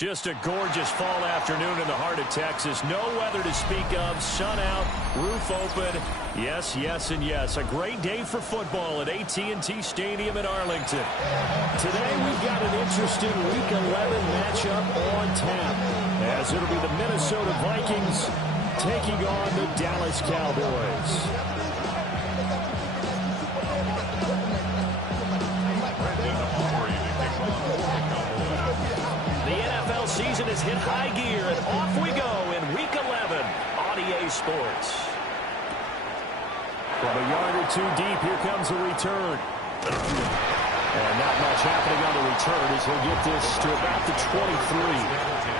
Just a gorgeous fall afternoon in the heart of Texas. No weather to speak of. Sun out, roof open. Yes, yes, and yes. A great day for football at AT&T Stadium in Arlington. Today we've got an interesting Week 11 matchup on tap, as it'll be the Minnesota Vikings taking on the Dallas Cowboys. The NFL season has hit high gear, and off we go in Week 11 on EA Sports. From a yard or two deep, here comes the return. And not much happening on the return as he'll get this to about the 23.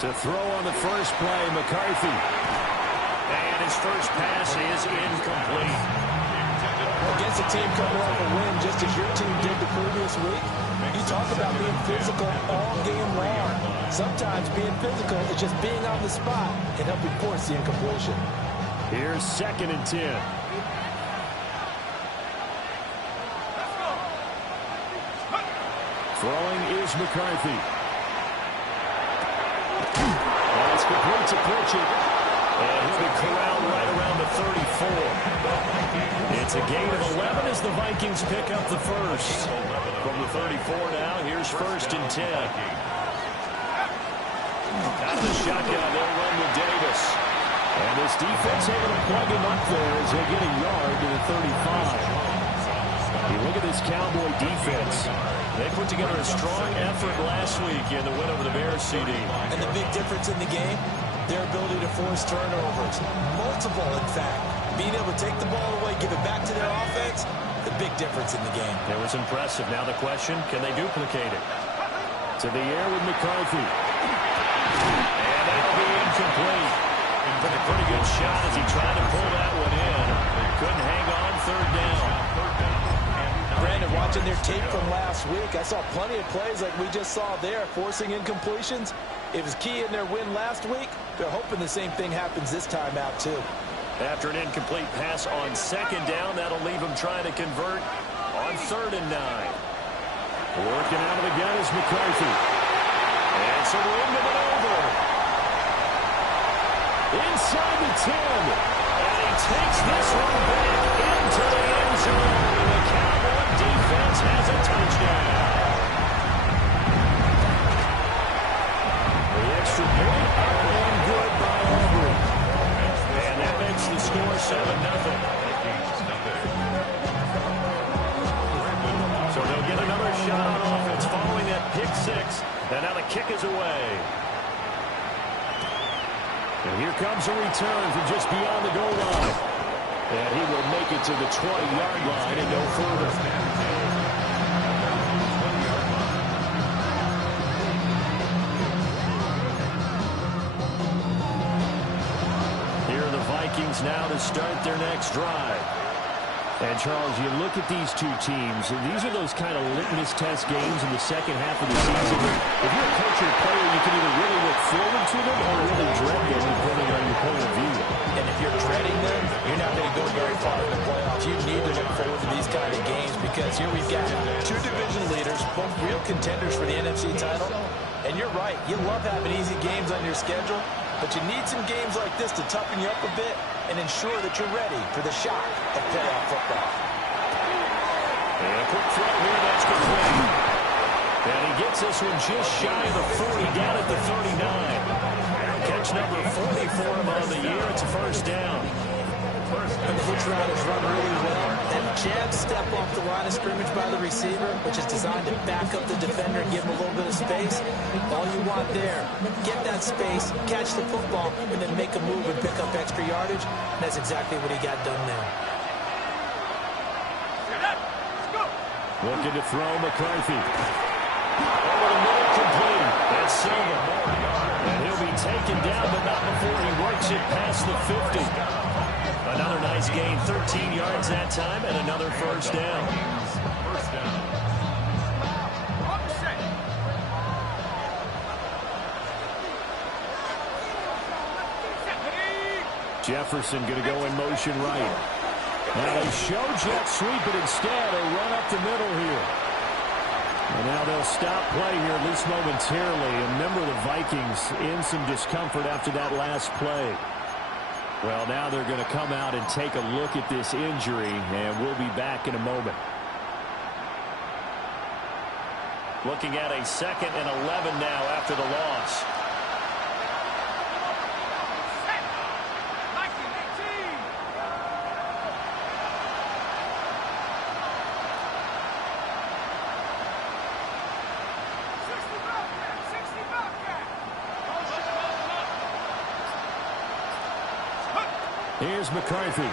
To throw on the first play, McCarthy. And his first pass is incomplete. Against a team coming off a win, just as your team did the previous week, you talk about being physical all game long. Sometimes being physical is just being on the spot and helping force the incompletion. Here's 2nd and 10. Throwing is McCarthy. That's complete to Pritchett. And he'll be corralled right around the 34. It's a gain of 11 as the Vikings pick up the first. From the 34 now, here's 1st and 10. Out of the shotgun, they'll run with Davis. And this defense able to plug him up there as they get a yard to the 35. You look at this Cowboy defense. They put together a strong effort last week in the win over the Bears, CD. And the big difference in the game, their ability to force turnovers. Multiple, in fact. Being able to take the ball away, give it back to their offense, the big difference in the game. It was impressive. Now the question, can they duplicate it? To the air with McCarthy. And that'll be incomplete. Took a pretty good shot as he tried to pull that one in. Couldn't hang on, 3rd down. Brandon, watching their tape from last week, I saw plenty of plays like we just saw there, forcing incompletions. It was key in their win last week. They're hoping the same thing happens this time out, too. After an incomplete pass on 2nd down, that'll leave them trying to convert on 3rd and 9. Working out of the gun is McCarthy. And so we're into it over. Inside the 10. And he takes this one back into the end zone. The Cowboy defense has a touchdown. The extra point up and good by Aubrey. And that makes the score 7-0. So they'll get another shot on offense following that pick 6. And now the kick is away. And here comes a return from just beyond the goal line. And he will make it to the 20-yard line and no further. Here are the Vikings now to start their next drive. And, Charles, you look at these two teams, and these are those kind of litmus test games in the second half of the season. If you're a coach or a player, you can either really look forward to them or really dread them, depending on your point of view. And if you're dreading them, you're not going to go very far in the playoffs. You need to look forward to these kind of games because here we've got two division leaders, both real contenders for the NFC title. And you're right, you love having easy games on your schedule, but you need some games like this to toughen you up a bit and ensure that you're ready for the shock of playoff football. And a quick throw here, that's complete. And he gets this one just shy of the 40, down at the 39. Catch number 40 for him on the year. It's a 1st down. And the hitch route is run really well. That jab step off the line of scrimmage by the receiver, which is designed to back up the defender and give him a little bit of space. All you want there, get that space, catch the football, and then make a move and pick up extra yardage. And that's exactly what he got done there. Looking to throw McCarthy. Over the middle, complete. That's Silva. And he'll be taken down, but not before he works it past the 50. Another nice gain, 13 yards that time, and another first down. Jefferson going to go in motion right. Now they show jet sweep it instead, or run up the middle here. And now they'll stop play here, at least momentarily. And remember, the Vikings in some discomfort after that last play. Well, now they're going to come out and take a look at this injury, and we'll be back in a moment. Looking at a 2nd and 11 now after the loss. Here's McCarthy.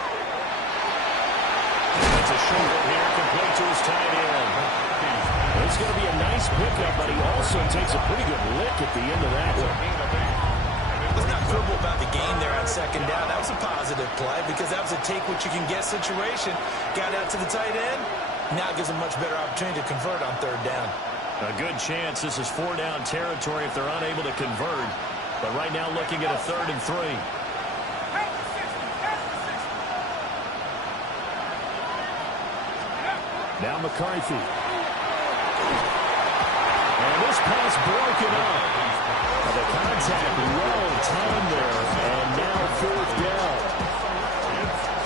That's a short one here, complete to his tight end. It's going to be a nice pickup, but he also takes a pretty good lick at the end of that one. Let's not quibble about the gain there on 2nd down. That was a positive play because that was a take-what-you-can-get situation. Got out to the tight end. Now it gives a much better opportunity to convert on 3rd down. A good chance this is 4-down territory if they're unable to convert. But right now looking at a 3rd and 3. Now McCarthy. And this pass broken up. The contact well timed there. And now 4th down.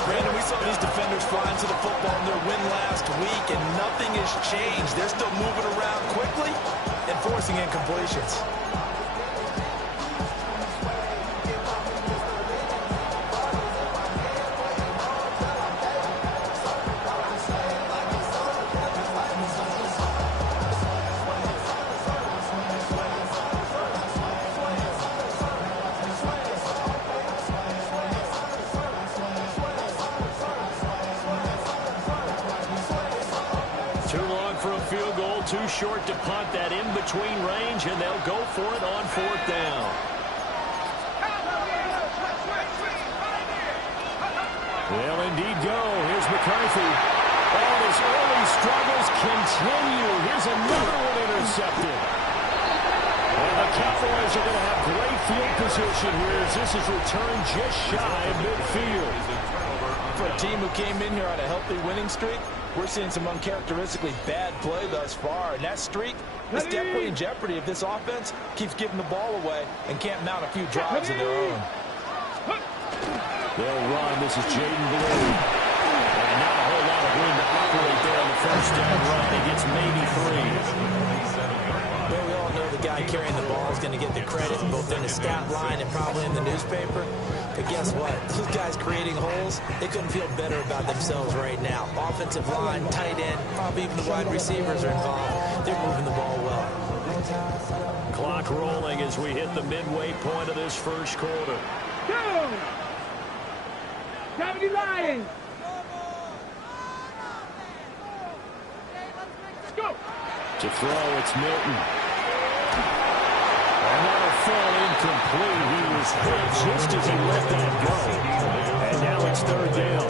Brandon, we saw these defenders fly into the football in their win last week, and nothing has changed. They're still moving around quickly and forcing incompletions. field goal, too short to punt that in-between range, and they'll go for it on 4th down. They'll indeed go. Here's McCarthy. And his early struggles continue. Here's another one intercepted. And the Cowboys are going to have great field position here as this is returned just shy of midfield. For a team who came in here on a healthy winning streak, we're seeing some uncharacteristically bad play thus far. And that streak is definitely in jeopardy if this offense keeps giving the ball away and can't mount a few drives of their own. They'll run. This is Jaden Blue. And not a whole lot of room to operate there on the first down run. He gets maybe 3. Well, we all know the guy carrying the ball is going to get the credit both in the stat line and probably in the newspaper. But guess what? Those guys creating holes, they couldn't feel better about themselves right now. Offensive line, tight end, probably even the wide receivers are involved. They're moving the ball well. Clock rolling as we hit the midway point of this first quarter. Go! Gravity Lions! Go! To throw, it's Milton. And that'll fall incomplete. He was hit just as he let that go. And now it's 3rd down.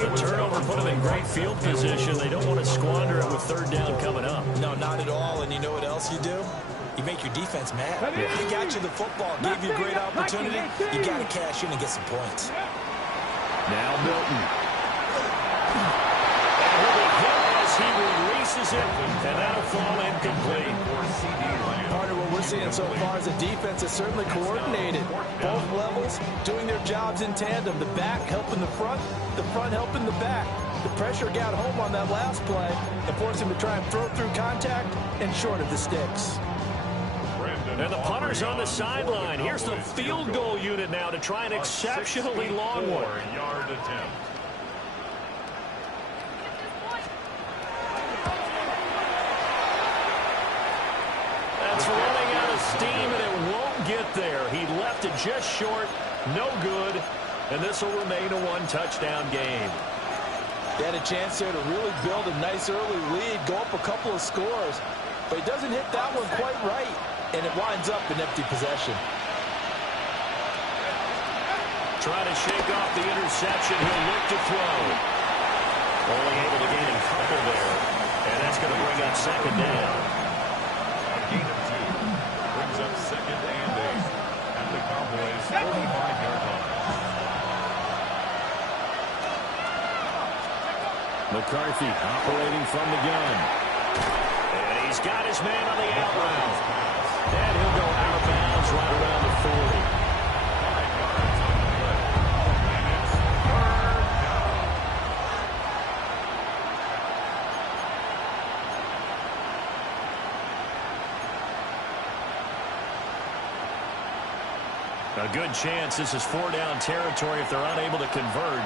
The turnover put him in great field position. They don't want to squander it with 3rd down coming up. No, not at all. And you know what else you do? You make your defense mad. He got you the football, gave you a great opportunity. You got to cash in and get some points. Now Milton. And he'll be hit as he releases it, and that'll fall incomplete. Part of what we're seeing so far is a defense that's certainly coordinated. Both levels doing their jobs in tandem. The back helping the front helping the back. The pressure got home on that last play and forced him to try and throw through contact and short of the sticks. And the punter's on the sideline. Here's the field goal unit now to try an exceptionally long one. Yard attempt. That's running out of steam, and it won't get there. He left it just short. No good. And this will remain a one-touchdown game. They had a chance there to really build a nice early lead, go up a couple of scores. But he doesn't hit that one quite right. And it winds up in empty possession. Trying to shake off the interception. He'll look to throw. Only able to gain a couple there. And that's going to bring up second down. A gain of 2 brings up second and 8 at the Cowboys' 45-yard line. McCarthy operating from the gun. And he's got his man on the out route. And he'll go out of bounds right around the 40. A good chance this is 4-down territory if they're unable to convert.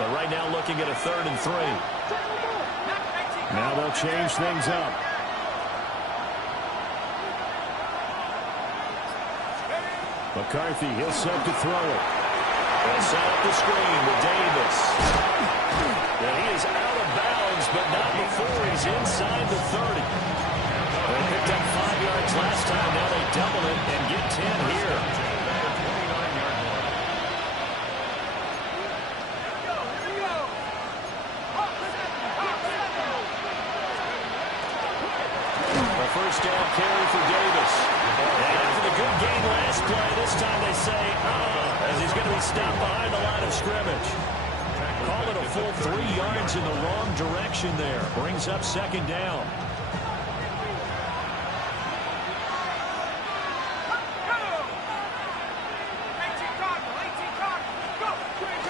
But right now looking at a 3rd and 3. Now they'll change things up. McCarthy, he'll set to throw it. They'll set up the screen with Davis. And he is out of bounds, but not before he's inside the 30. They picked up 5 yards last time. Now they double it and get 10 here. First down carry for Davis. And after the good game last play, this time they say, as he's going to be stopped behind the line of scrimmage. Call it a full 3 yards in the wrong direction there. Brings up second down.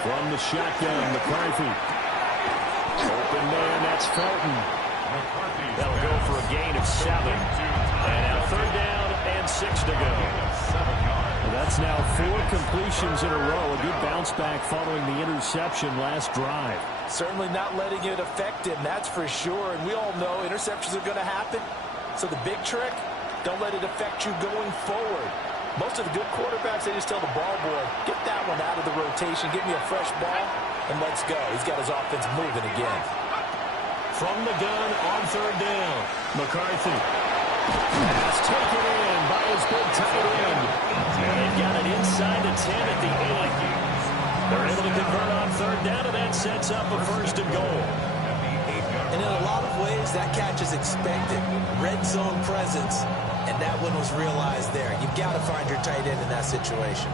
From the shotgun, McCarthy. Open man, that's Felton. That'll go for a gain of 7. And now 3rd down and 6 to go. That's now 4 completions in a row. A good bounce back following the interception last drive. Certainly not letting it affect him, that's for sure. And we all know interceptions are going to happen. So the big trick, don't let it affect you going forward. Most of the good quarterbacks, they just tell the ball boy, get that one out of the rotation, give me a fresh ball, and let's go. He's got his offense moving again. From the gun on 3rd down. McCarthy. Pass taken in by his big tight end. And they've got it inside the 10 at the 8. They're able to convert on 3rd down, and that sets up a 1st and goal. And in a lot of ways, that catch is expected. Red zone presence, and that one was realized there. You've got to find your tight end in that situation.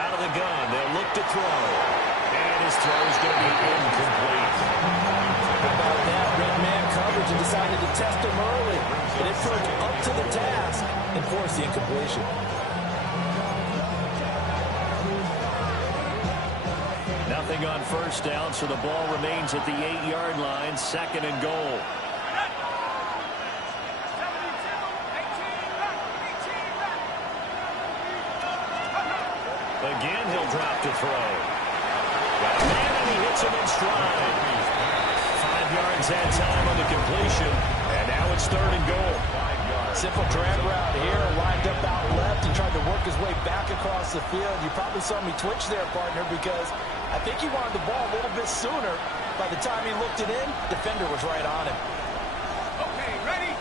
Out of the gun, they'll look to throw. And his throw is going to be incomplete. How about that? Red man coverage and decided to test him early. And it proved up to the task and forced the incompletion. Nothing on 1st down, so the ball remains at the 8-yard line. 2nd and goal. Again, he'll drop to throw. Got a man, and he hits him in stride. 5 yards that time on the completion. And now it's 3rd and goal. Simple drag route here, lined up out left and tried to work his way back across the field. You probably saw me twitch there, partner, because I think he wanted the ball a little bit sooner. By the time he looked it in, defender was right on him. Okay, ready?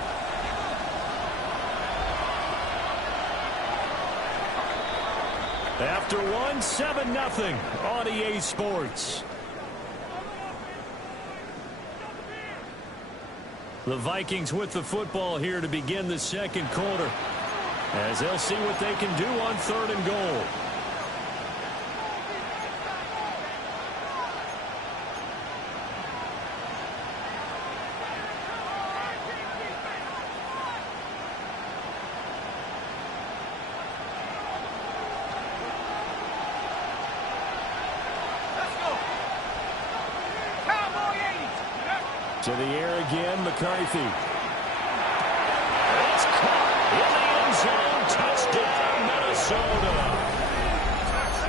After one, 7-0 on EA Sports. The Vikings with the football here to begin the 2nd quarter, as they'll see what they can do on 3rd and goal. To the air again, McCarthy. It's caught in the end zone. Touchdown, Minnesota.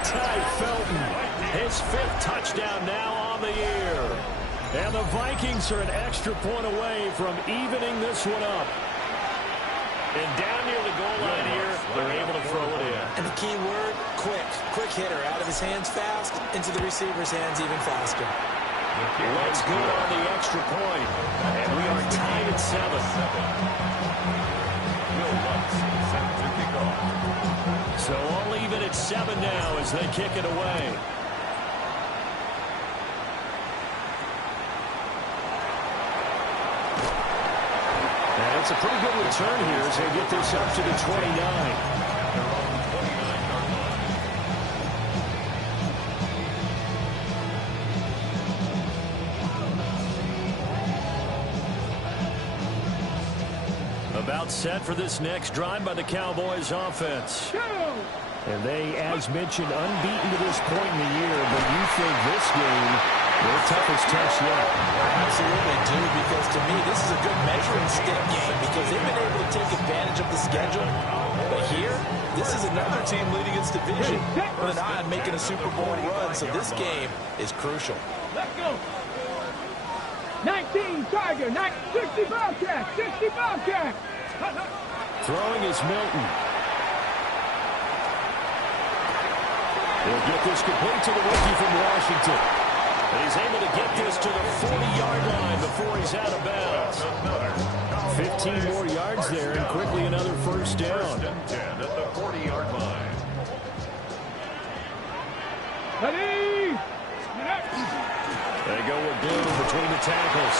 Ty Felton, his 5th touchdown now on the year. And the Vikings are an extra point away from evening this one up. And down near the goal line here, they're able to throw it in. And the key word, quick. Quick hitter out of his hands fast, into the receiver's hands even faster. Let's go on the extra point. And we are tied at 7. So all even at 7 now as they kick it away. And it's a pretty good return here as they get this up to the 29. About set for this next drive by the Cowboys offense. And they, as mentioned, unbeaten to this point in the year, but you think this game their toughest test yet? I absolutely do, because to me this is a good measuring stick game because they've been able to take advantage of the schedule. But here, this is another team leading its division with an eye on making a Super Bowl run, so this game is crucial. Let's go. 19 Tiger, 60 Bobcat, 60 Bobcat. Throwing is Milton. He'll get this complete to the rookie from Washington. And he's able to get this to the 40-yard line before he's out of bounds. 15 more yards there and quickly another first down. 10 at the 40-yard line. Ready? They go with blue between the tackles.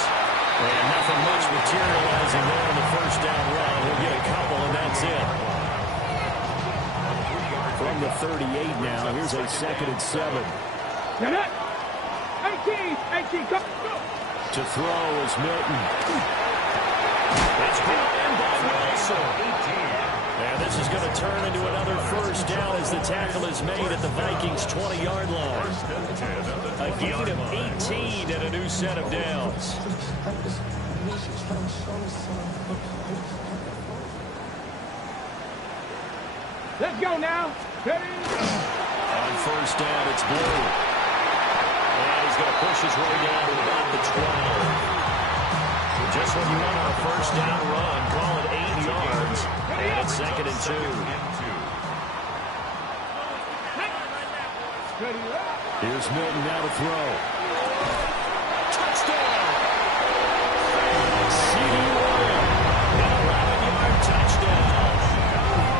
And nothing much materializing there on the first down run. He'll get a couple, and that's it. From the 38 now, here's a 2nd and 7. 18, go. To throw is Milton. It's brought in by Wilson. And this is going to turn into another first down as the tackle is made at the Vikings' 20-yard line. A gain of 18 and a new set of downs. Let's go now. Ready? On first down, it's Blue. And he's going to push his way down to about the 12. Just when you want a first down run, call it 8 yards. And it's 2nd and 2. Here's Milton now to throw. Touchdown! C.D. Lamb, an 11-yard touchdown.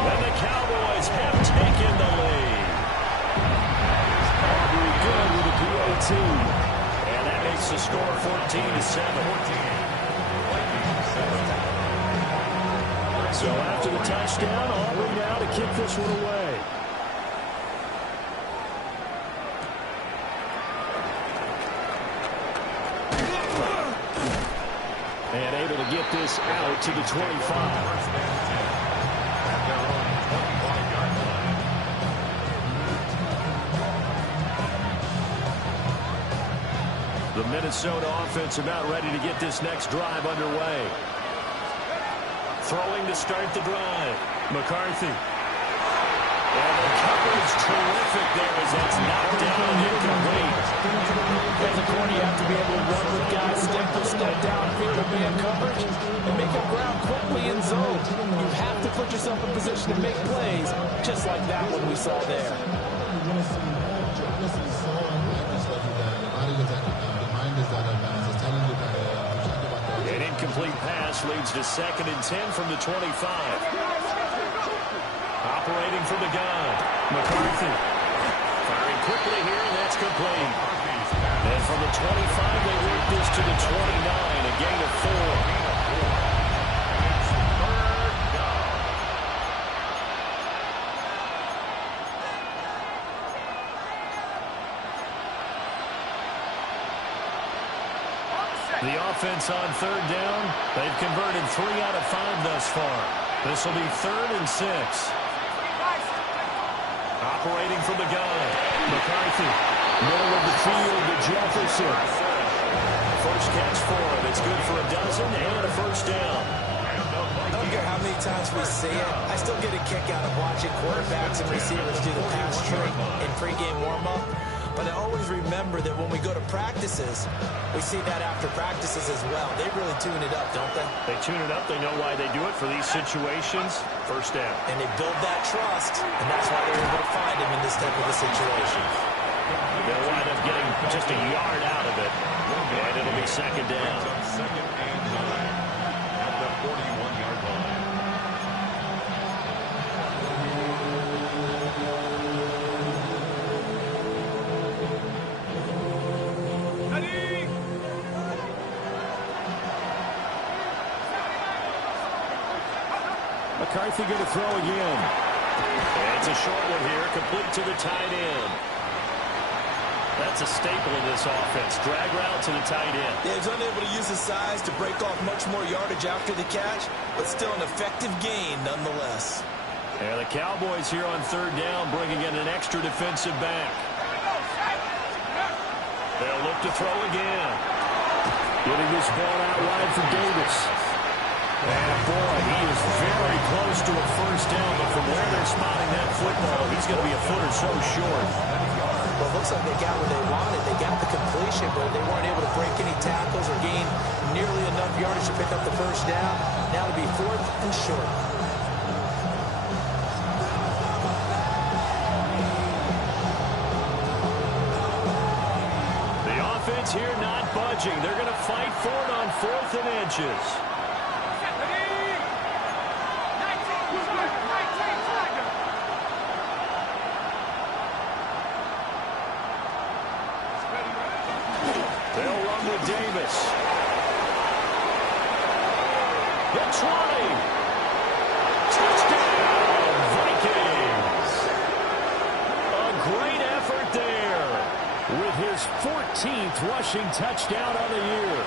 And the Cowboys have taken the lead. Aubrey good with a PAT. And that makes the score 14-7. So after the touchdown, Aubrey now to kick this one away. And able to get this out to the 25. The Minnesota offense about ready to get this next drive underway. Throwing to start the drive. McCarthy. And the coverage terrific there as that's knocked down and incomplete. As a corner, you have to be able to run with guys step for step downfield of man coverage and make up ground quickly in zone. You have to put yourself in position to make plays, just like that one we saw there. An incomplete pass leads to 2nd and 10 from the 25. Operating from the gun. McCarthy. Firing quickly here, and that's complete. And from the 25, they work this to the 29, a gain of 4. The offense on 3rd down, they've converted 3 out of 5 thus far. This will be 3rd and 6. Operating from the gun, McCarthy. Middle of the field to Jefferson. First catch for him. It's good for a dozen and a first down. I don't care how many times we see it, I still get a kick out of watching quarterbacks and receivers do the pass tree in pregame warm-up. But I always remember that when we go to practices, we see that after practices as well. They really tune it up, don't they? They tune it up. They know why they do it for these situations. First down. And they build that trust, and that's why they're able to find him in this type of a situation. They'll wind up getting just a yard out of it. And it'll be second down. Second and 9 at the 41-yard line. McCarthy going to throw again. And it's a short one here, complete to the tight end. That's a staple in this offense. Drag route to the tight end. Yeah, he's unable to use his size to break off much more yardage after the catch, but still an effective gain nonetheless. And the Cowboys here on third down bringing in an extra defensive back. They'll look to throw again. Getting this ball out wide for Davis. And boy, he is very close to a first down, but from where they're spotting that football, he's going to be a foot or so short. Well, it looks like they got what they wanted. They got the completion, but they weren't able to break any tackles or gain nearly enough yardage to pick up the first down. Now it'll be fourth and short. The offense here not budging. They're going to fight for it on 4th and inches. They'll run with Davis. The 20. Touchdown, Vikings. A great effort there with his 14th rushing touchdown on the year.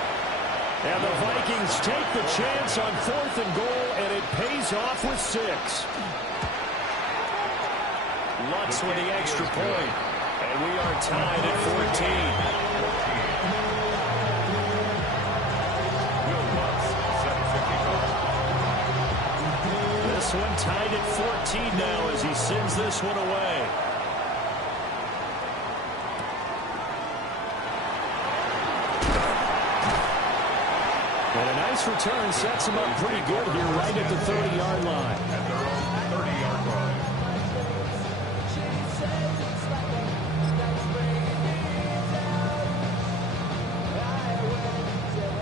And the Vikings take the chance on 4th and goal, and it pays off with 6. Lutz with the extra point. And we are tied at 14. This one tied at 14 now as he sends this one away. And a nice return sets him up pretty good here right at the 30-yard line. At their own 30-yard line.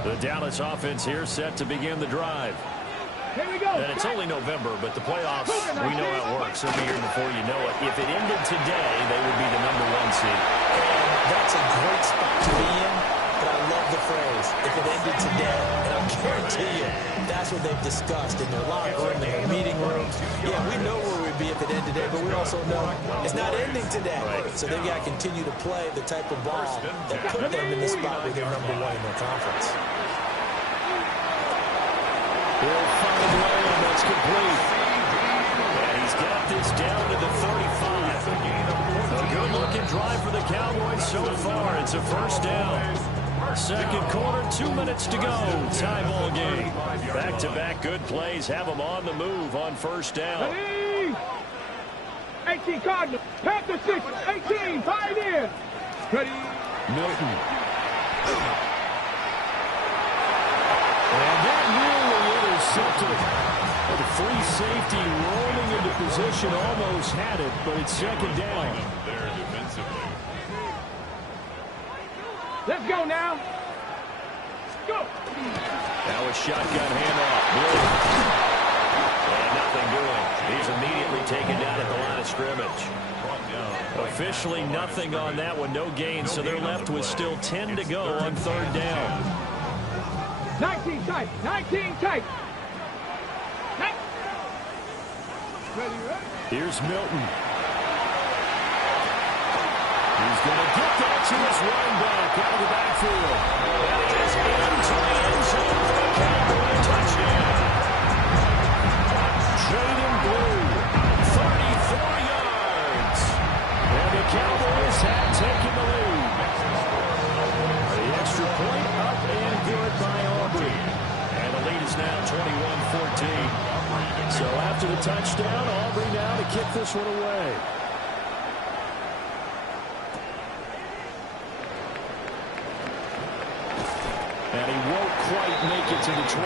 The Dallas offense here set to begin the drive. Here we go. And it's only November, but the playoffs, we know how it works. They'll be here before you know it. If it ended today, they would be the #1 seed. And that's a great spot to be in, but I love the phrase, if it ended today. And I guarantee you, that's what they've discussed in their locker room, in their meeting rooms. Yeah, we know where we'd be if it ended today, but we also know it's not ending today. Right. So they've got to continue to play the type of ball that put them in the spot where they're #1 in their conference. He'll find Lamb, that's complete. And he's got this down to the 35. A good-looking drive for the Cowboys so far. It's a first down. Second quarter, 2 minutes to go. Tie ball game. Back-to-back good plays have them on the move on first down. 18 Cardinals. Panther 6, 18, 5 in. Ready. Milton. And that nearly intercepted. The free safety rolling into position almost had it, but it's second down. There defensively. Let's go now. Go. Now a shotgun handoff. And nothing doing. He's immediately taken down at the line of scrimmage. Officially nothing on that one. No gain, so they're left with still 10 to go on third down. 19 tight. 19 tight. Here's Milton. He's going to get that to his running back out of the backfield. That is into the end zone for the Cowboy touchdown. Jaden Blue, 34 yards. And the Cowboys have taken the lead. The extra point up and good by Aubrey. And the lead is now 21-14. So after the touchdown, Aubrey now to kick this one away. And he won't quite make it to the 25.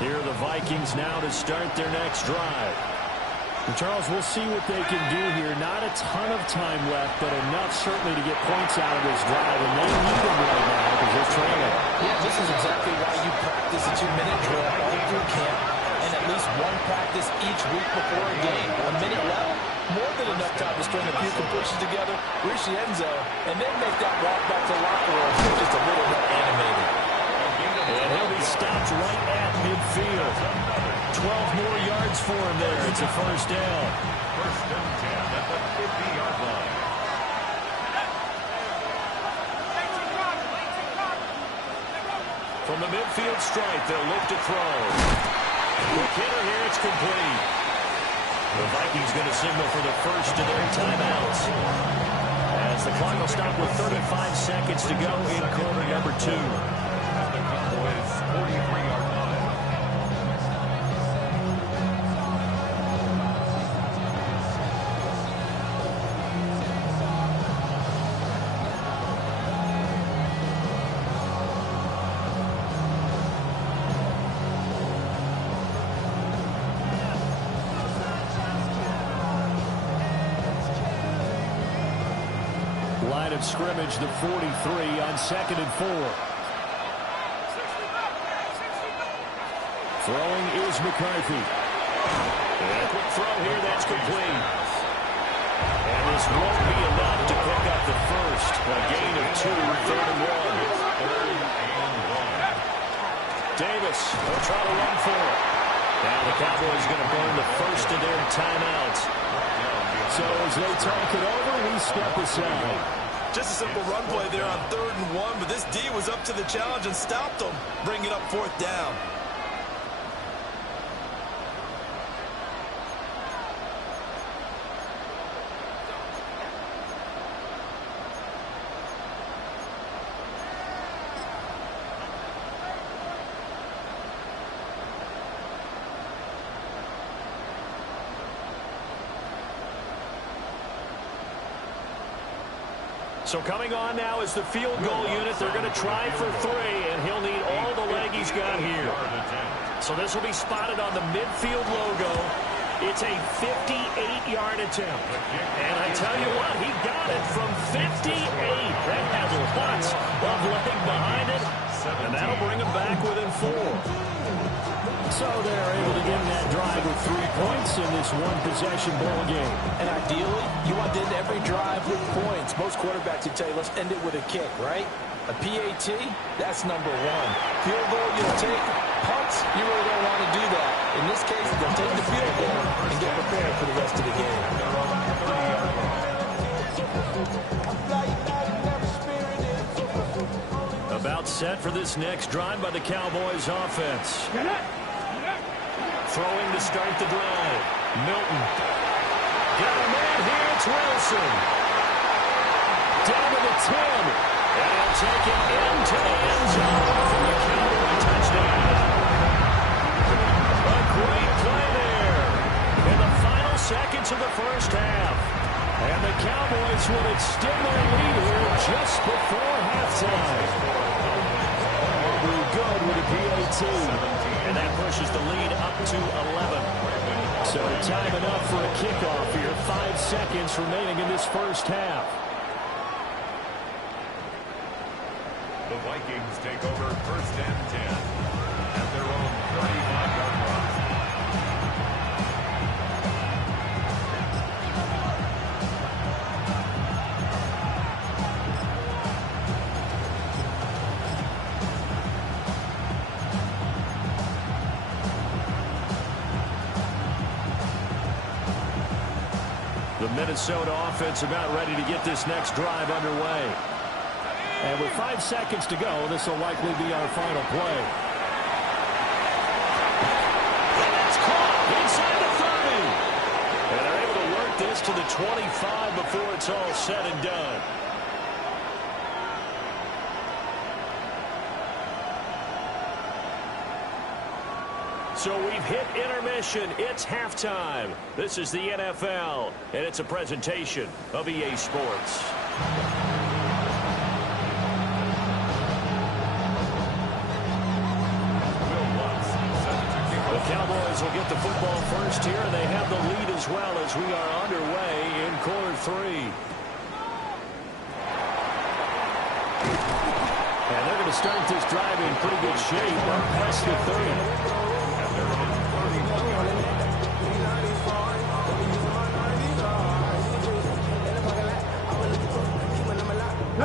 Here are the Vikings now to start their next drive. And Charles, we'll see what they can do here. Not a ton of time left, but enough certainly to get points out of this drive. And they need them right now because they're trailing. Yeah, this is exactly why you practice a 2-minute drill all through camp and at least one practice each week before a game. A minute left, more than enough time to string a few completions together, reach the end zone, and then make that walk back to the locker room so just a little more animated. And he'll be stopped right at midfield. 12 more yards for him there. It's a first down. First and 10 at the 50-yard line. From the midfield stripe, they'll look to throw. Quick hitter here, it's complete. The Vikings going to signal for the first of their timeouts. As the clock will stop with 35 seconds to go in quarter number 2. At the Cowboys' 43-yard line. Line of scrimmage, the 43 on 2nd and 4. Throwing is McCarthy. And a quick throw here, that's complete. And this won't be enough to pick up the first. A gain of 2, 3rd and 1. Davis will try to run for it. Now the Cowboys going to burn the first of their timeouts. So as they talk it over, we step aside. Just a simple run play there on 3rd and 1, but this D was up to the challenge and stopped them, bringing up 4th down. So coming on now is the field goal unit. They're going to try for 3, and he'll need all the leg he's got here. So this will be spotted on the midfield logo. It's a 58-yard attempt. And I tell you what, he got it from 58. That has lots of leg behind it, and that'll bring him back within 4. So they're able to get in that drive with 3 points in this one-possession ball game. And ideally, you want to end every drive with points. Most quarterbacks would tell you, let's end it with a kick, right? A PAT, that's number 1. Field goal, you'll take. Punts, you really don't want to do that. In this case, they'll take the field goal and get prepared for the rest of the game. About set for this next drive by the Cowboys offense. Throwing to start the drive. Milton. Got a man here. It's Wilson. Down to the 10. And he'll take it into the end zone for the Cowboy touchdown. A great play there in the final seconds of the first half. And the Cowboys will extend their lead here just before halftime. Aubrey good with a PAT. And that pushes the lead up to 11. So time enough for a kickoff here. 5 seconds remaining in this first half. The Vikings take over first and 10 at their own 35-yard line. The Minnesota offense about ready to get this next drive underway. And with 5 seconds to go, this will likely be our final play. And it's caught inside the 30. And they're able to work this to the 25 before it's all said and done. So we've hit intermission. It's halftime. This is the NFL, and it's a presentation of EA Sports. The Cowboys will get the football first here. They have the lead as well as we are underway in quarter 3. And they're going to start this drive in pretty good shape. Past the 30.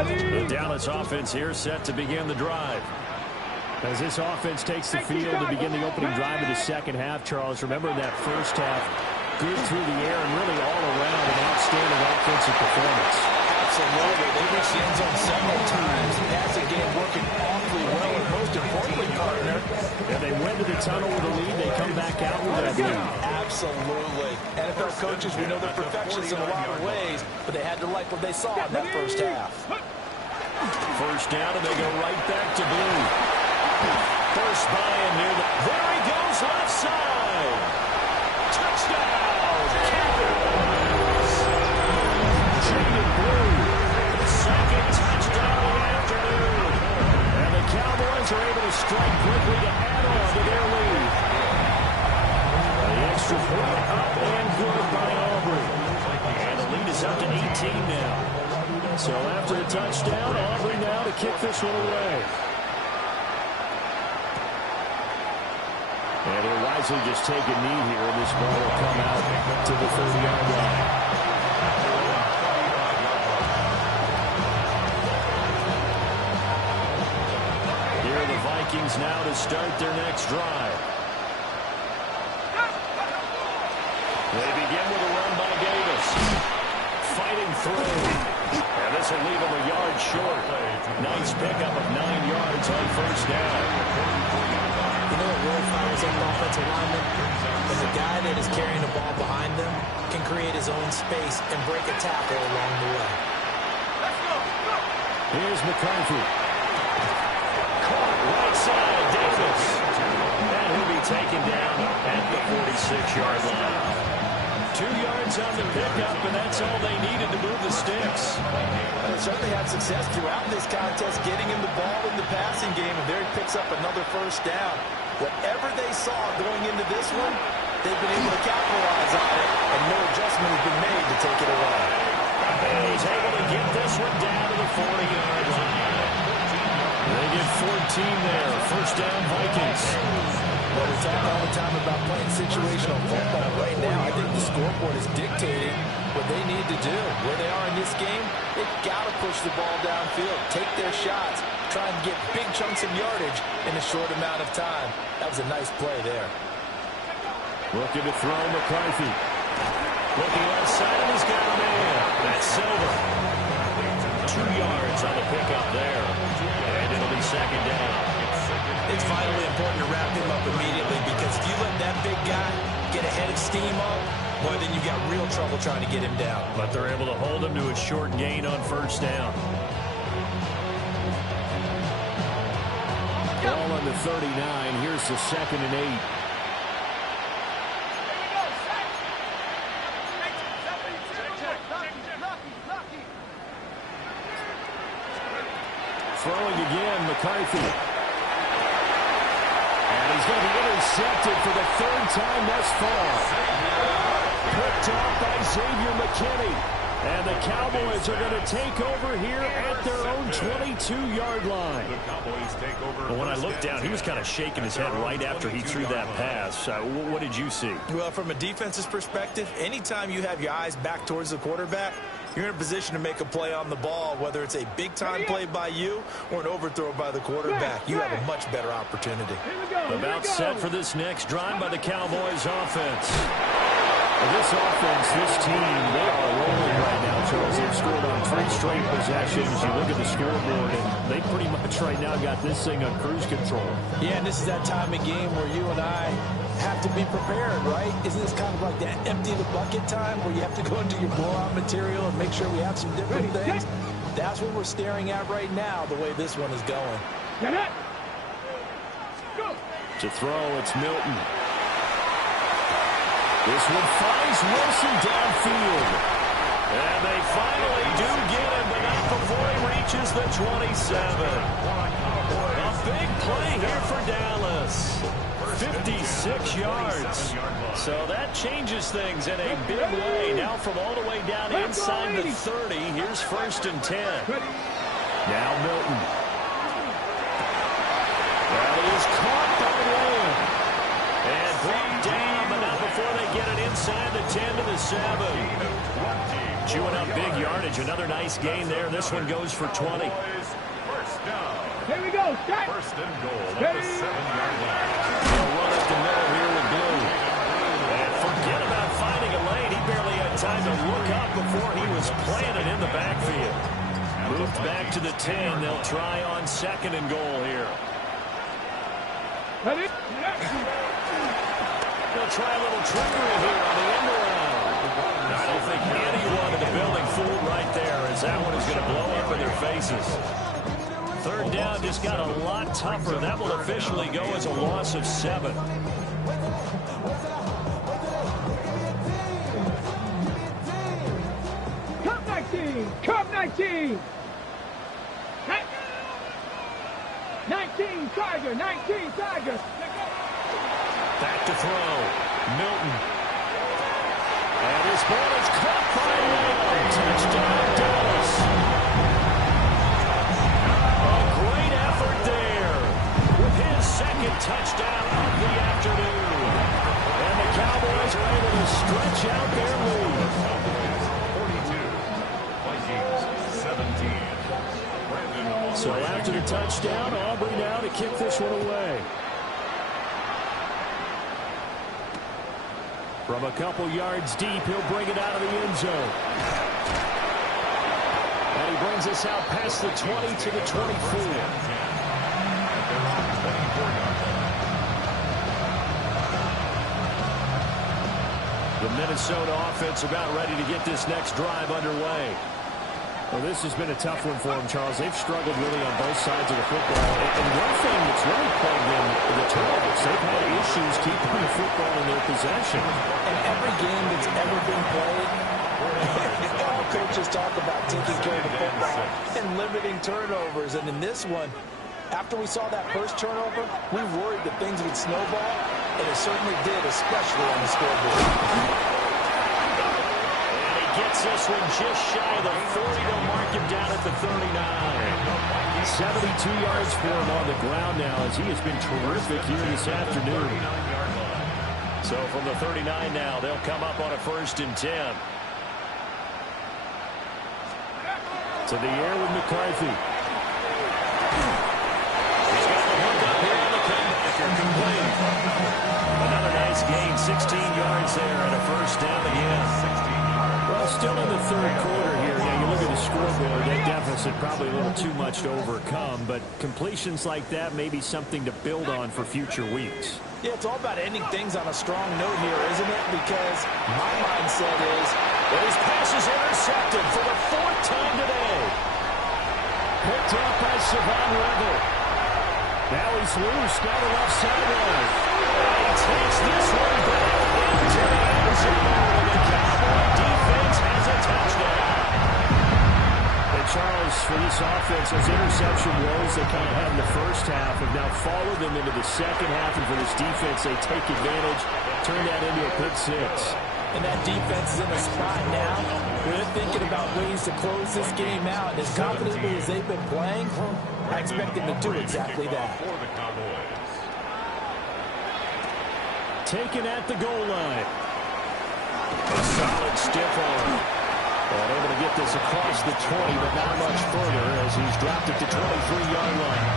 The Dallas offense here set to begin the drive. As this offense takes the field to begin the opening drive of the second half, Charles, remember that first half, good through the air and really all around an outstanding offensive performance. Absolutely. They reached the end zone several times. Passing game working awfully well, and most importantly, partner. And they went to the tunnel with a lead. They come back out with that lead. Absolutely. NFL coaches, we know they're perfectionists in a lot of ways, but they had to like what they saw in that first half. First down, and they go right back to blue. First buy-in near the... There he goes, left side. Touchdown, Cowboys. Jaded Blue. Second touchdown of the afternoon. And the Cowboys are able to strike quickly to add on to their lead. The extra point up and good by Aubrey. And the lead is up to 18 now. So after the touchdown, Aubrey now to kick this one away. And he'll wisely just take a knee here, and this ball will come out to the 30-yard line. Here are the Vikings now to start their next drive. They begin with a run by Davis. Fighting through. And this will leave him a yard short. Nice pickup of 9 yards on first down. You know what really fires up an offensive lineman? When the guy that is carrying the ball behind them can create his own space and break a tackle along the way. Here's McCarthy. Caught right side, Davis. And he'll be taken down at the 46-yard line. 2 yards on the pickup, and that's all they needed to move the sticks. They certainly had success throughout this contest, getting him the ball in the passing game, and there he picks up another first down. Whatever they saw going into this one, they've been able to capitalize on it, and no adjustment has been made to take it away. And he's able to get this one down to the 40-yard line. They get 14 there. First down, Vikings. Well, we talk all the time about playing situational football. Right now, I think the scoreboard is dictating what they need to do. Where they are in this game, they've got to push the ball downfield, take their shots, try and get big chunks of yardage in a short amount of time. That was a nice play there. Looking to throw McCarthy. Looking left side, and he's got a man. That's Silver. 2 yards on the pickup there. And it'll be second down. It's vitally important to wrap him up immediately, because if you let that big guy get a head of steam up, boy, then you've got real trouble trying to get him down. But they're able to hold him to a short gain on first down. Ball on the 39. Here's the 2nd and 8. Throwing again, McCarthy. And he's going to be intercepted for the 3rd time thus far. Picked off by Xavier McKinney. And the Cowboys are going to take over here at their own 22-yard line. Well, when I looked down, he was kind of shaking his head right after he threw that pass. What did you see? Well, from a defense's perspective, anytime you have your eyes back towards the quarterback, you're in a position to make a play on the ball, whether it's a big-time play by you or an overthrow by the quarterback. You have a much better opportunity. About set for this next drive by the Cowboys offense. Well, this offense, this team, they are rolling right now, Charles. They've scored on 3 straight possessions. You look at the scoreboard, and they pretty much right now got this thing on cruise control. Yeah, and this is that time of game where you and I have to be prepared, right? Isn't this kind of like that empty the bucket time where you have to go into your blowout material and make sure we have some different things? That's what we're staring at right now, the way this one is going. To throw, it's Milton. This one finds Wilson downfield. And they finally do get him, but not before he reaches the 27. A big play here for Dallas. 56 yards. So that changes things in a big way. Now from all the way down inside the 30, here's 1st and 10. Now Milton. That is caught by Lamb. And brought down, but not before they get it inside the 10 to the 7. Chewing up big yardage. Another nice gain there. This one goes for 20. Here we go. Start. 1st and goal at the 7-yard line. They'll run up the middle here with Blue. And forget about finding a lane. He barely had time to look up before he was planted in the backfield. Moved back to the 10. They'll try on 2nd and goal here. Ready? They'll try a little trickery here on the end around. I don't think anyone in the building fooled right there, as that one is going to blow up in their faces. 3rd down just got a lot tougher. That will officially go as a loss of 7. Cup 19. Cup 19. 19 Tiger. 19 Tiger. Back to throw. Milton. And his ball is caught by Lamb. Touchdown, Dallas. A great effort there with his 2nd touchdown of the afternoon. And the Cowboys are able to stretch out their lead. 42, Vikings 17. So after the touchdown, Aubrey now to kick this one away. From a couple yards deep, he'll bring it out of the end zone. And he brings us out past the 20 to the 24. The Minnesota offense about ready to get this next drive underway. Well, this has been a tough one for them, Charles. They've struggled really on both sides of the football. And one thing that's really plagued them is the turnovers. They've had issues keeping the football in their possession. In every game that's ever been played, all coaches talk about taking care of the football and limiting turnovers. And in this one, after we saw that first turnover, we worried that things would snowball, and it certainly did, especially on the scoreboard. Gets this one just shy of the 40. They'll mark him down at the 39. 72 yards for him on the ground now, as he has been terrific here this afternoon. So from the 39 now, they'll come up on a 1st and 10. To the air with McCarthy. He's got the hook up here on the comebacker. Complete. Another nice gain, 16 yards there, and a 1st down again. Well, still in the 3rd quarter here. Yeah, you look at the scoreboard, that deficit probably a little too much to overcome, but completions like that may be something to build on for future weeks. Yeah, it's all about ending things on a strong note here, isn't it? Because my mindset is, his pass is intercepted for the 4th time today. Picked up by Savon Revel. Now he's loose, got it left sideline. He takes this one back into the end zone. The Cowboy defense has a touchdown. And Charles, for this offense, those interception woes they kind of had in the first half have now followed them into the second half, and for this defense, they take advantage, turn that into a pick 6. And that defense is in a spot now where they're thinking about ways to close this game out. And as confidently as they've been playing, I expect them to do exactly that. Taken at the goal line. A solid stiff arm. And able to get this across the 20, but not much further as he's dropped it to 23-yard line.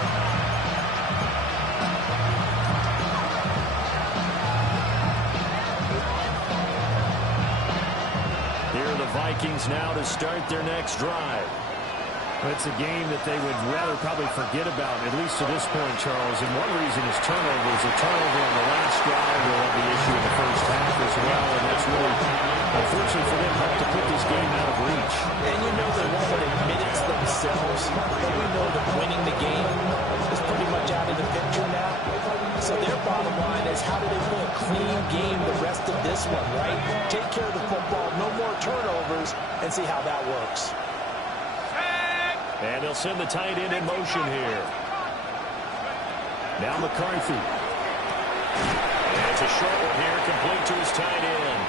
Here are the Vikings now to start their next drive. It's a game that they would rather probably forget about, at least to this point, Charles. And one reason is turnovers. A turnover on the last drive will have the issue in the first half as well. And that's really, unfortunately for them, helped to put this game out of reach. And you know they won't admit it to themselves. But we know that winning the game is pretty much out of the picture now. So their bottom line is, how do they play a clean game the rest of this one, right? Take care of the football, no more turnovers, and see how that works. And they'll send the tight end in motion here. Now McCarthy. And it's a short one here, complete to his tight end.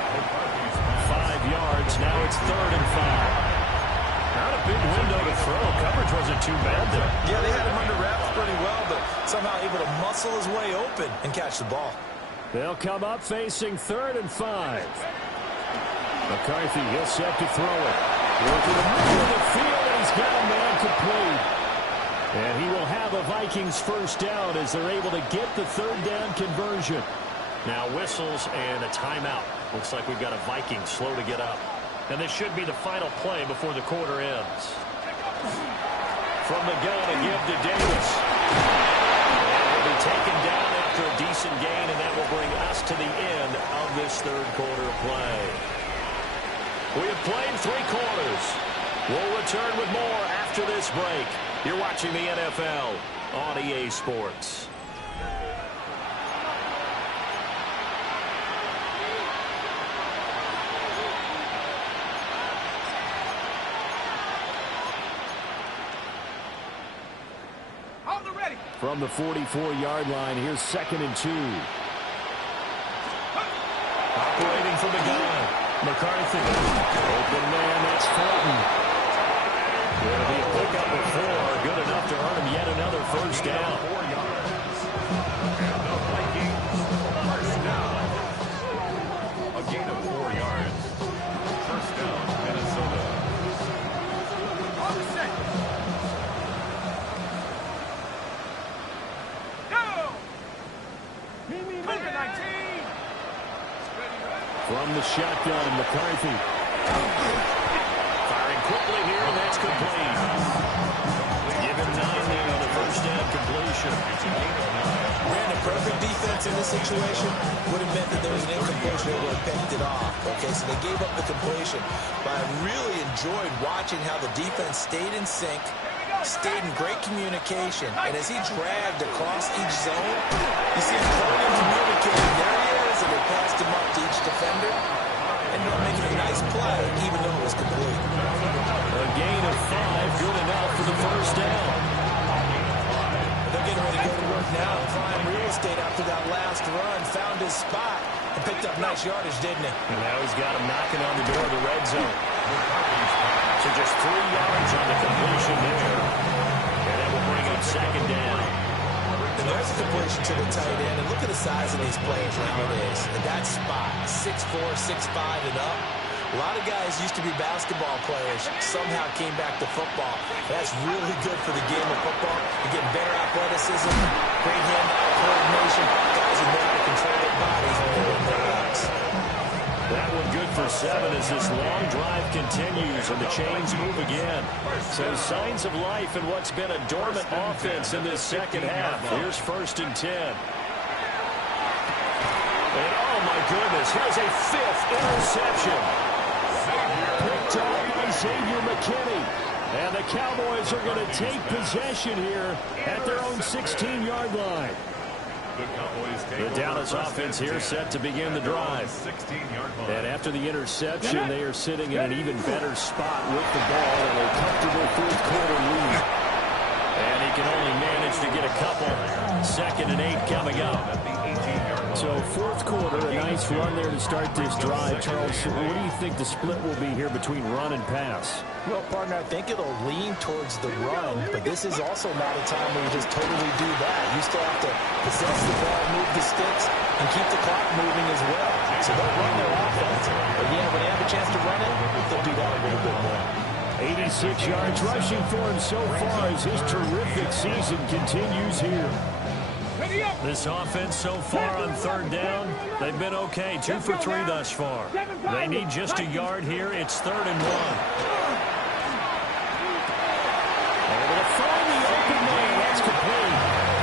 5 yards, now it's 3rd and 5. Not a big window to throw. Coverage wasn't too bad there. Yeah, they had him under wraps pretty well, but somehow able to muscle his way open and catch the ball. They'll come up facing 3rd and 5. McCarthy, he'll set to throw it. Working the middle of the field, and he's got a man complete. And he will have a Vikings first down as they're able to get the 3rd down conversion. Now whistles and a timeout. Looks like we've got a Viking slow to get up. And this should be the final play before the quarter ends. From the gun, a give to Davis. And will be taken down after a decent gain, and that will bring us to the end of this 3rd quarter play. We have played 3 quarters. We'll return with more after this break. You're watching the NFL on EA Sports. From the 44-yard line, here's 2nd and 2. Operating from the gun, McCarthy. Open man, that's Fulton. It'll be a pickup of 4, good enough to earn him yet another first down. 4 yards. And the Vikings first down. A gain of 4 yards. First down, Minnesota. On the set. From the shotgun, McCarthy. Firing quickly here, and that's complete. Given 9 there on the first down completion. Ran a perfect defense in this situation. Would have meant that there was an incompletion that would have picked it off. Okay, so they gave up the completion. But I really enjoyed watching how the defense stayed in sync, stayed in great communication. And as he dragged across each zone, you see him turning and communicating. There he is, and they passed him up to each defender. And they're making a nice play, even though it was complete. A gain of 5, good enough for the first down. They're getting ready to go to work now in prime real estate after that last run. Found his spot and picked up nice yardage, didn't he? And now he's got him knocking on the door of the red zone. So just 3 yards on the completion there. And that will bring up 2nd down. And there's a completion to the tight end. And look at the size of these players nowadays. And that spot, 6'4", 6'5", and up. A lot of guys used to be basketball players, somehow came back to football. That's really good for the game of football. You're getting better athleticism, great hand-eye coordination. Guys who know how to control their bodies when they're in their legs. That one good for 7 as this long drive continues and the chains move again. So signs of life in what's been a dormant offense in this second half. Here's 1st and 10. And oh my goodness, here's a 5th interception. Picked up by Xavier McKinney. And the Cowboys are going to take possession here at their own 16-yard line. The Dallas offense here set to begin the drive. And after the interception, they are sitting in an even better spot with the ball in a comfortable 4th quarter lead. And he can only manage to get a couple. 2nd and 8 coming up. So 4th quarter, a nice run there to start this drive. Charles, what do you think the split will be here between run and pass? Well, partner, I think it'll lean towards the run, but this is also not a time where you just totally do that. You still have to possess the ball, move the sticks, and keep the clock moving as well. So they'll run their offense. But yeah, when they have a chance to run it, they'll do that a little bit more. 86 yards rushing for him so far as his terrific season continues here. This offense so far on 3rd down, they've been okay. 2 for 3 thus far. They need just a yard here. It's 3rd and 1. Able to find the open man. That's complete.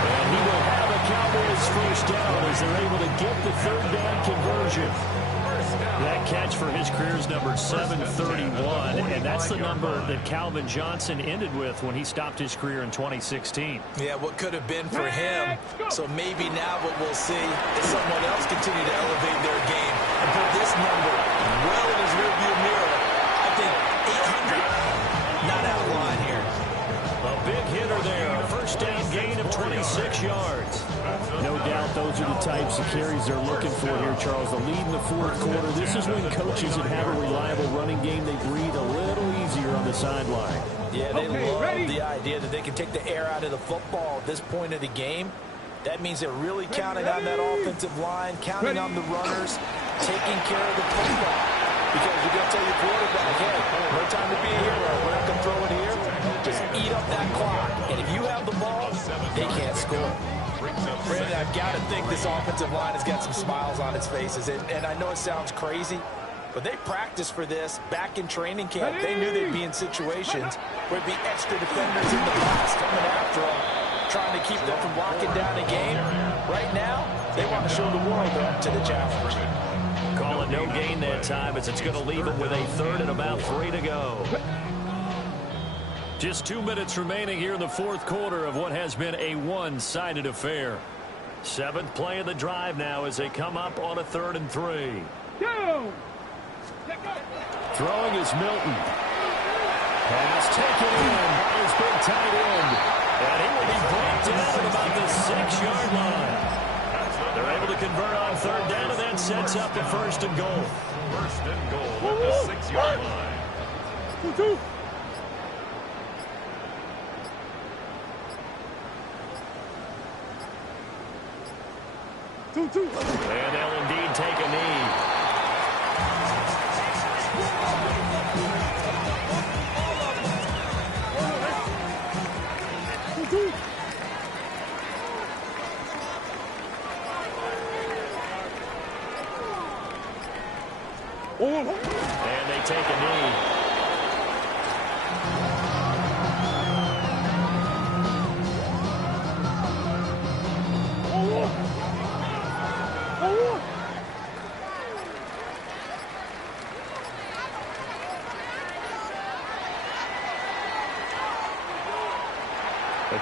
And he will have a Cowboys first down as they're able to get the 3rd down conversion. That catch for his career is number 731, and that's the number that Calvin Johnson ended with when he stopped his career in 2016. Yeah, what could have been for him. So maybe now what we'll see is someone else continue to elevate their game and put this number well in his rearview mirror. I think 800, not out of line here. A big hitter there. A first down gain of 26 yards. No doubt those are the types of carries they're looking for here, Charles. The lead in the fourth quarter. This is when coaches that have a reliable running game, they breathe a little easier on the sideline. Yeah, they love the idea that they can take the air out of the football at this point of the game. That means they're really counting on that offensive line, counting on the runners, taking care of the football. Because you're going to tell your quarterback, hey, no time to be a hero. We're not going to throw it here. Just eat up that clock. And if you have the ball, they can't score. Brandon, I've got to think this offensive line has got some smiles on its faces. And I know it sounds crazy, but they practiced for this back in training camp. They knew they'd be in situations where there'd be extra defenders in the box coming after them, trying to keep them from locking down a game. Right now, they want to show the world they're up to the challenge. Call it no gain that time as it's going to leave it with a third and about 3 to go. Just 2 minutes remaining here in the fourth quarter of what has been a one-sided affair. 7th play of the drive now as they come up on a 3rd and 3. Throwing is Milton. Pass taken in by his big tight end. And he will be brought down at about the 6-yard line. They're able to convert on 3rd down, and that sets up a 1st and goal. 1st and goal at the 6-yard line. And they'll indeed take a knee. And they take a knee.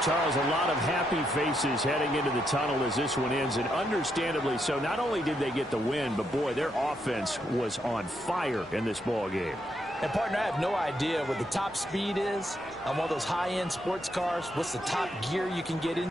Charles, a lot of happy faces heading into the tunnel as this one ends, and understandably so. Not only did they get the win, but, boy, their offense was on fire in this ball game. And, partner, I have no idea what the top speed is on one of those high-end sports cars. What's the top gear you can get into?